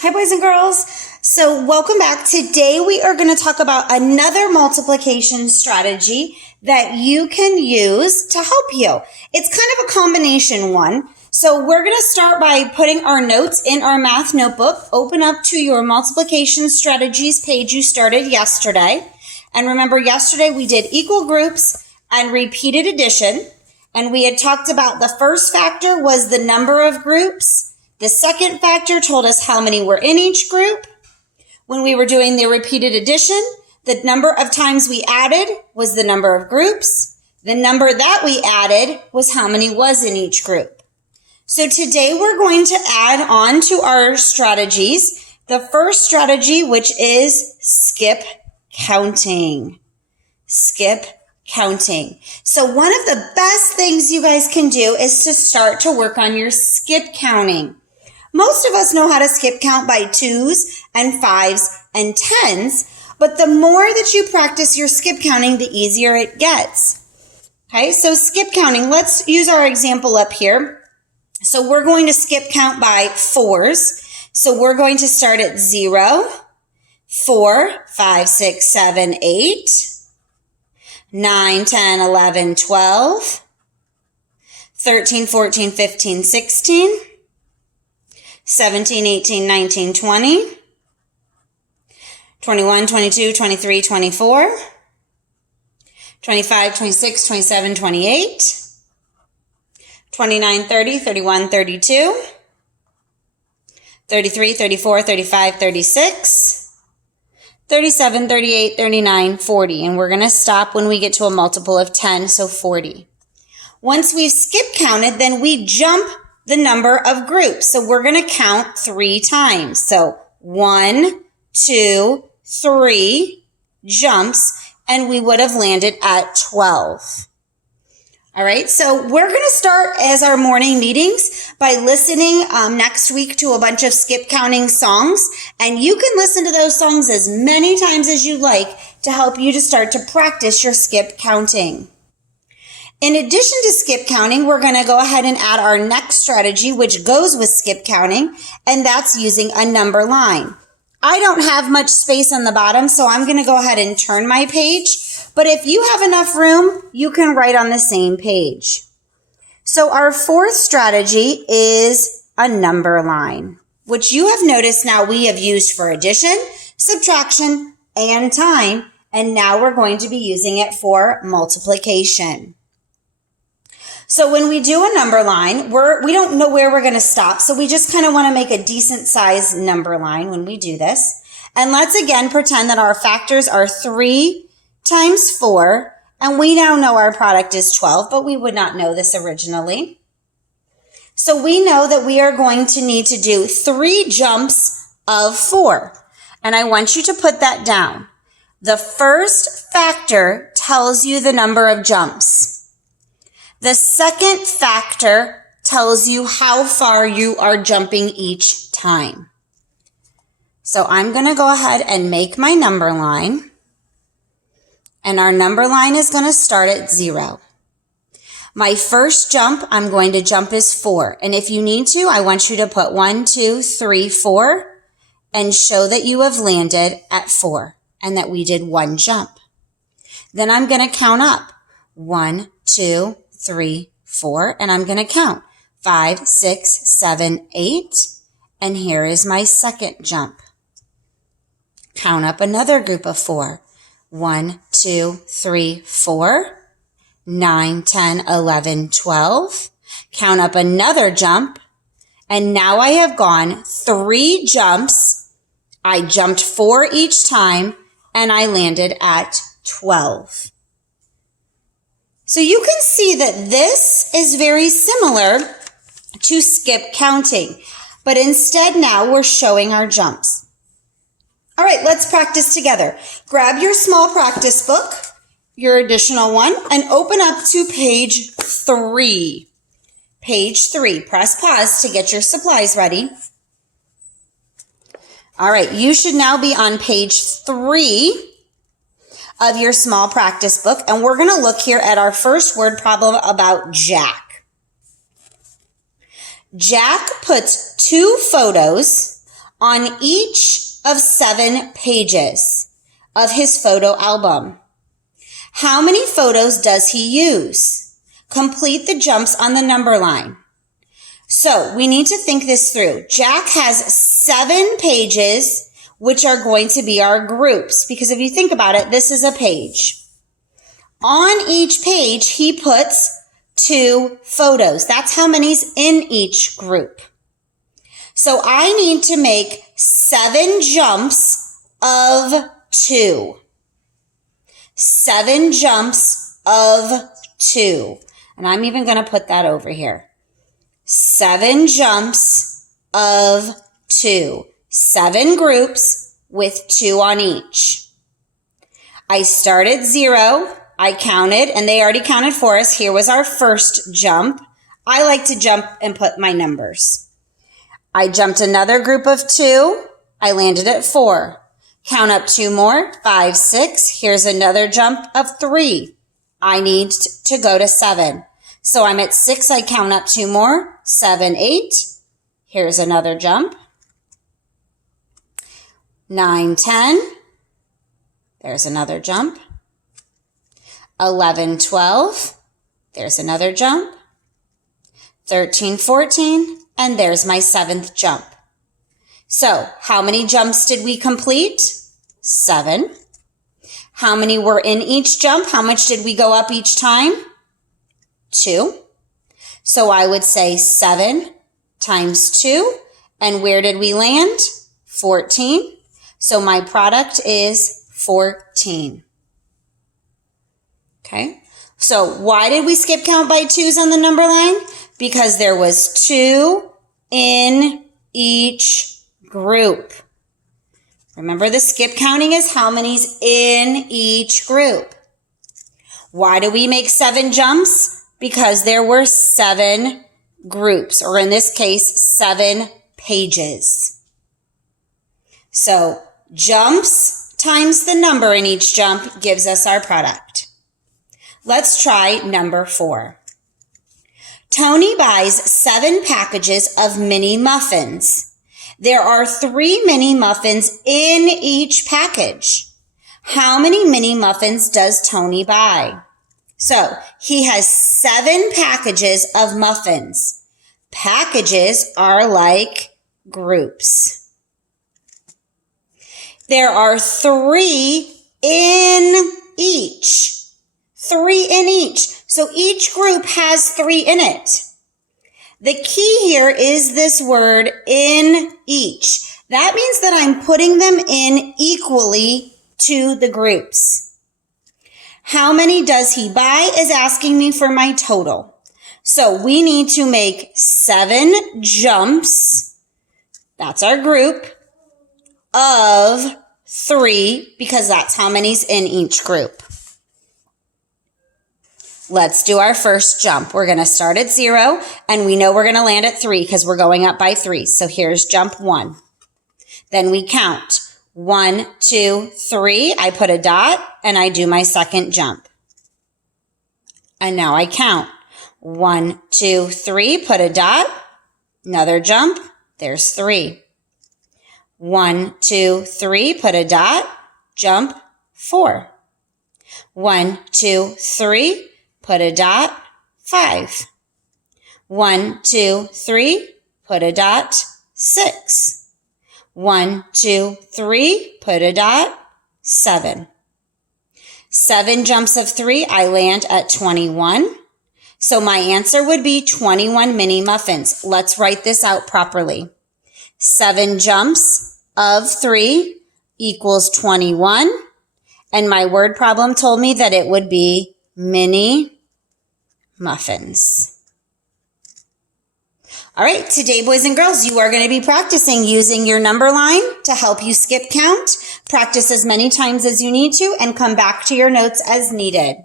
Hi, boys and girls. So welcome back. Today we are going to talk about another multiplication strategy that you can use to help you. It's kind of a combination one. So we're going to start by putting our notes in our math notebook. Open up to your multiplication strategies page you started yesterday. And remember, yesterday we did equal groups and repeated addition. And we had talked about the first factor was the number of groups. The second factor told us how many were in each group. When we were doing the repeated addition, the number of times we added was the number of groups. The number that we added was how many was in each group. So today we're going to add on to our strategies. The first strategy, which is skip counting. Skip counting. So one of the best things you guys can do is to start to work on your skip counting. Most of us know how to skip count by 2s and 5s and 10s, but the more that you practice your skip counting, the easier it gets. Okay, so skip counting, let's use our example up here. So we're going to skip count by 4s. So we're going to start at 0, 4, 5, 6, 7, 8, 9, 10, 11, 12, 13, 14, 15, 16, 17, 18, 19, 20, 21, 22, 23, 24, 25, 26, 27, 28, 29, 30, 31, 32, 33, 34, 35, 36, 37, 38, 39, 40. And we're going to stop when we get to a multiple of 10, so 40. Once we've skip counted, then we jump the number of groups. So we're going to count 3 times. So 1, 2, 3 jumps, and we would have landed at 12. All right, so we're going to start as our morning meetings by listening next week to a bunch of skip counting songs, and you can listen to those songs as many times as you like to help you to start to practice your skip counting. In addition to skip counting, we're going to go ahead and add our next strategy, which goes with skip counting, and that's using a number line. I don't have much space on the bottom, so I'm going to go ahead and turn my page. But if you have enough room, you can write on the same page. So our fourth strategy is a number line, which you have noticed now we have used for addition, subtraction, and time. And now we're going to be using it for multiplication. So when we do a number line, we don't know where we're going to stop. So we just kind of want to make a decent size number line when we do this. And let's again pretend that our factors are 3 times 4. And we now know our product is 12, but we would not know this originally. So we know that we are going to need to do 3 jumps of 4. And I want you to put that down. The first factor tells you the number of jumps. The second factor tells you how far you are jumping each time. So I'm going to go ahead and make my number line. And our number line is going to start at 0. My first jump I'm going to jump is 4. And if you need to, I want you to put 1, 2, 3, 4 and show that you have landed at 4 and that we did 1 jump. Then I'm going to count up 1, 2, 3, 4, and I'm going to count 5, 6, 7, 8, and here is my second jump. Count up another group of 4. 1, 2, 3, 4, 9, 10, 11, 12. Count up another jump, and now I have gone 3 jumps. I jumped 4 each time, and I landed at 12. So you can see that this is very similar to skip counting, but instead now we're showing our jumps. All right, let's practice together. Grab your small practice book, your additional one, and open up to page 3. Page 3. Press pause to get your supplies ready. All right, you should now be on page 3 of your small practice book, and we're going to look here at our first word problem about Jack. Jack puts 2 photos on each of 7 pages of his photo album. How many photos does he use? Complete the jumps on the number line. So we need to think this through. Jack has 7 pages, which are going to be our groups, because if you think about it, this is a page. On each page, he puts 2 photos. That's how many's in each group. So I need to make 7 jumps of 2. 7 jumps of 2. And I'm even going to put that over here. 7 jumps of 2. 7 groups with 2 on each. I started 0. I counted, and they already counted for us. Here was our first jump. I like to jump and put my numbers. I jumped another group of 2. I landed at 4. Count up 2 more, 5, 6. Here's another jump of 3. I need to go to 7. So I'm at 6. I count up 2 more, 7, 8. Here's another jump. 9, 10. There's another jump. 11, 12. There's another jump. 13, 14. And there's my 7th jump. So how many jumps did we complete? 7. How many were in each jump? How much did we go up each time? 2. So I would say 7 times 2. And where did we land? 14. So my product is 14. Okay. So why did we skip count by 2s on the number line? Because there was 2 in each group. Remember, the skip counting is how many's in each group. Why do we make 7 jumps? Because there were 7 groups, or in this case, 7 pages. So jumps times the number in each jump gives us our product. Let's try number 4. Tony buys 7 packages of mini muffins. There are 3 mini muffins in each package. How many mini muffins does Tony buy? So he has 7 packages of muffins. Packages are like groups. There are 3 in each. 3 in each. So each group has 3 in it. The key here is this word in each. That means that I'm putting them in equally to the groups. How many does he buy is asking me for my total. So we need to make 7 jumps. That's our group of 3 because that's how many's in each group. Let's do our first jump. We're going to start at 0, and we know we're going to land at 3 because we're going up by 3. So here's jump 1. Then we count 1, 2, 3. I put a dot, and I do my second jump. And now I count 1, 2, 3. Put a dot. Another jump. There's 3. 1, 2, 3. Put a dot. Jump 4. 1, 2, 3. Put a dot, 5. 1, 2, 3, put a dot, 6. 1, 2, 3, put a dot, 7. 7 jumps of 3, I land at 21. So my answer would be 21 mini muffins. Let's write this out properly. 7 jumps of 3 equals 21. And my word problem told me that it would be mini muffins. All right, today, boys and girls, you are going to be practicing using your number line to help you skip count. Practice as many times as you need to and come back to your notes as needed.